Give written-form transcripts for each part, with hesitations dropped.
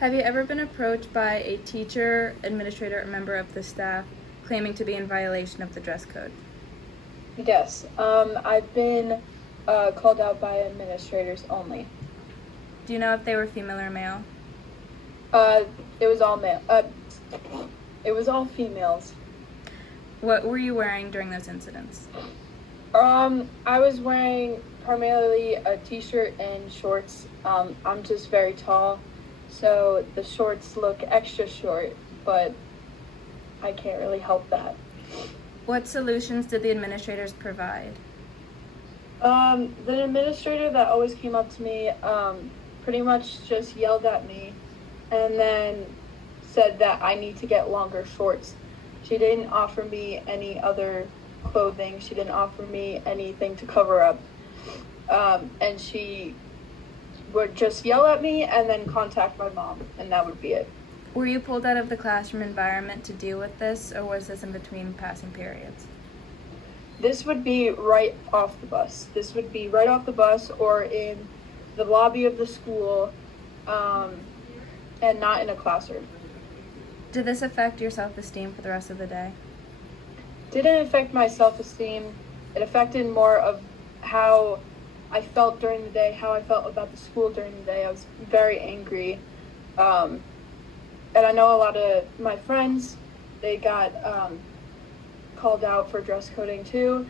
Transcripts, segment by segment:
Have you ever been approached by a teacher, administrator, or member of the staff claiming to be in violation of the dress code? Yes, I've been called out by administrators only. Do you know if they were female or male? It was all male. It was all females. What were you wearing during those incidents? I was wearing primarily a t-shirt and shorts. I'm just very tall, so the shorts look extra short, but I can't really help that. What solutions did the administrators provide? The administrator that always came up to me, pretty much just yelled at me and then said that I need to get longer shorts. She didn't offer me any other clothing. She didn't offer me anything to cover up. And she would just yell at me and then contact my mom, and that would be it. Were you pulled out of the classroom environment to deal with this, or was this in between passing periods? This would be right off the bus. This would be right off the bus or in the lobby of the school, and not in a classroom. Did this affect your self-esteem for the rest of the day? Didn't affect my self-esteem. It affected more of how I felt during the day, how I felt about the school during the day. I was very angry. And I know a lot of my friends, they got called out for dress coding too.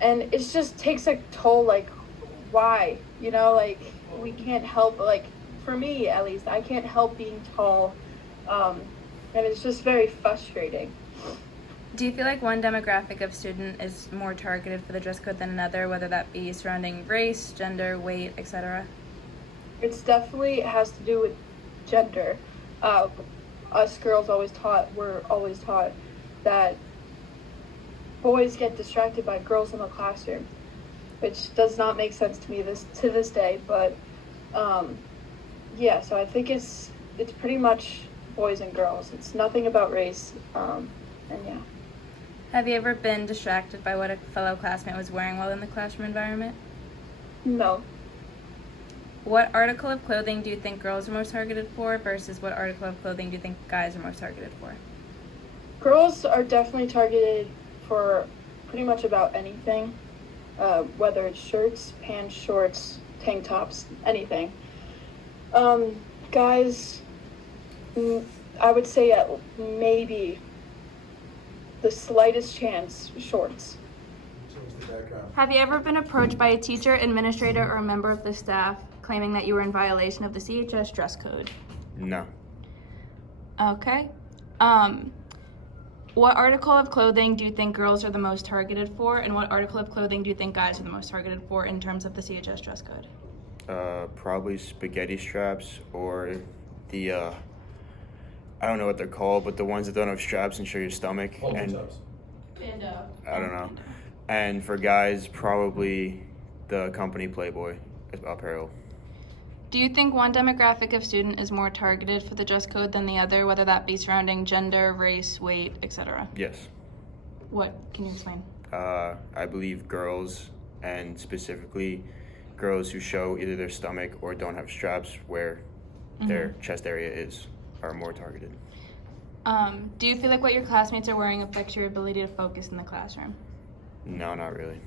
And it just takes a toll, like, why? You know, like, we can't help, like, for me at least, I can't help being tall. And it's just very frustrating. Do you feel like one demographic of student is more targeted for the dress code than another, whether that be surrounding race, gender, weight, etc.? It's definitely has to do with gender. Us girls we're always taught that boys get distracted by girls in the classroom, which does not make sense to me to this day. But yeah, so I think it's pretty much boys and girls. It's nothing about race, and yeah. Have you ever been distracted by what a fellow classmate was wearing while in the classroom environment? No. What article of clothing do you think girls are most targeted for versus what article of clothing do you think guys are most targeted for? Girls are definitely targeted for pretty much about anything, whether it's shirts, pants, shorts, tank tops, anything. Guys, I would say at maybe the slightest chance shorts. Have you ever been approached by a teacher, administrator, or a member of the staff claiming that you were in violation of the CHS dress code? No. Okay. What article of clothing do you think girls are the most targeted for, and what article of clothing do you think guys are the most targeted for in terms of the CHS dress code? Probably spaghetti straps or the I don't know what they're called, but the ones that don't have straps and show your stomach. And I don't know. And for guys, probably the company Playboy apparel. Do you think one demographic of student is more targeted for the dress code than the other, whether that be surrounding gender, race, weight, etc.? Yes. What? Can you explain? I believe girls, and specifically girls who show either their stomach or don't have straps where their chest area is, are more targeted. Do you feel like what your classmates are wearing affects your ability to focus in the classroom? No, not really.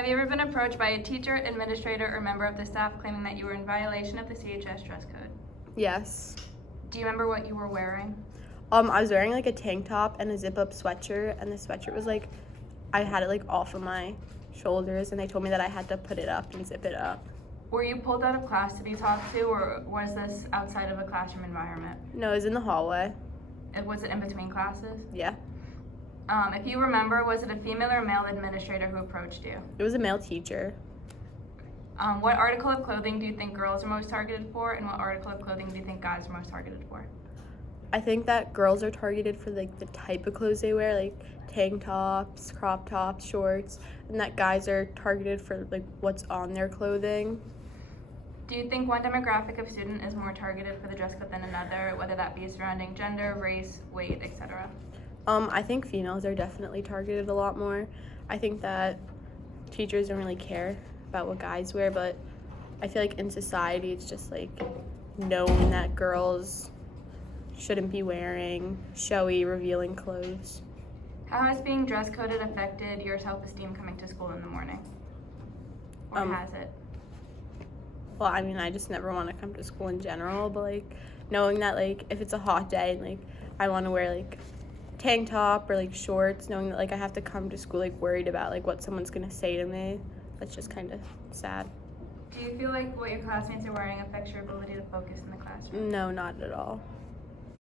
Have you ever been approached by a teacher, administrator, or member of the staff claiming that you were in violation of the CHS dress code? Yes. Do you remember what you were wearing? I was wearing like a tank top and a zip-up sweatshirt, and the sweatshirt was like, I had it like off of my shoulders, and they told me that I had to put it up and zip it up. Were you pulled out of class to be talked to, or was this outside of a classroom environment? No, it was in the hallway. Was it in between classes? Yeah. If you remember, was it a female or male administrator who approached you? It was a male teacher. What article of clothing do you think girls are most targeted for, and what article of clothing do you think guys are most targeted for? I think that girls are targeted for like the type of clothes they wear, like tank tops, crop tops, shorts, and that guys are targeted for like what's on their clothing. Do you think one demographic of student is more targeted for the dress code than another, whether that be surrounding gender, race, weight, etc.? I think females are definitely targeted a lot more. I think that teachers don't really care about what guys wear, but I feel like in society it's just like known that girls shouldn't be wearing showy, revealing clothes. How has being dress coded affected your self-esteem coming to school in the morning? Or has it? Well, I mean, I just never want to come to school in general, but like knowing that like if it's a hot day and like I want to wear like tank top or like shorts, knowing that like I have to come to school like worried about like what someone's gonna say to me, that's just kind of sad. Do you feel like what your classmates are wearing affects your ability to focus in the classroom? No, not at all.